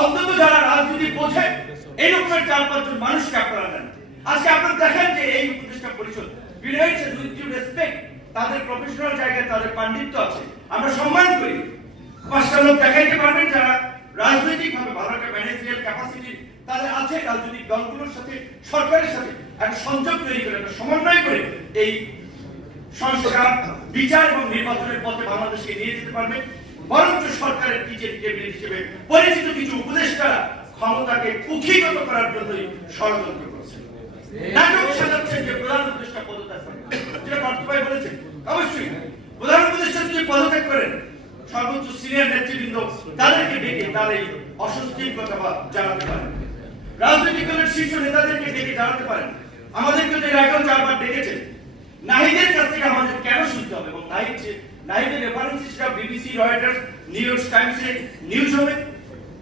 অন্তত যারা রাজনীতি বোঝে, এই রকমের চার পাঁচজন মানুষকে আপনারা দেন আজকে আপনারা দেখেন যে এই উপদেষ্টা পরিষদ উইথ রেসপেক্ট তাদের প্রফেশনাল জায়গায় তাদের পাণ্ডিত্য আছে। আমরা সম্মান করি। পাঁচটা লোক দেখাইতে পারবেন যারা রাজনৈতিক ভাবে ভালো ক্যাপাসিটি তাদের আছে। রাজনৈতিক দলগুলোর সাথে, সরকারের সাথে একটা সংযোগ তৈরি করে, একটা সমন্বয় করে এই সংস্কার, বিচার এবং নির্বাচনের পথে বাংলাদেশকে নিয়ে যেতে পারবে। বরঞ্চ সরকারের টিচের ক্যাবিনেট হিসেবে পরিচিত কিছু উপদেষ্টারা ক্ষমতাকে কুক্ষিগত করার জন্যই ষড়যন্ত্র করছে। নাটক সাজাচ্ছেন যে প্রধান উপদেষ্টা পদত্যাগ করেন। যেটা বলেছেন, অবশ্যই। প্রধান উপদেষ্টা যদি পদত্যাগ করেন, সর্বোচ্চ সিনিয়র নেতৃবৃন্দ তাদেরকে ডেকে তার এই অস্বস্তির কথা জানাতে পারেন। রাজনৈতিক দলের শীর্ষ নেতাদেরকে ডেকে জানাতে পারেন। আমাদেরকে তো এর আগেও চারবার ডেকেছেন। নাহিদের কাছ থেকে আমাদের কেন শুনতে হবে এবং নাহিদ নাহিদের রেফারেন্স সেটা বিবিসি রয়টার্স নিউ ইয়র্ক টাইমসে নিউজ হবে।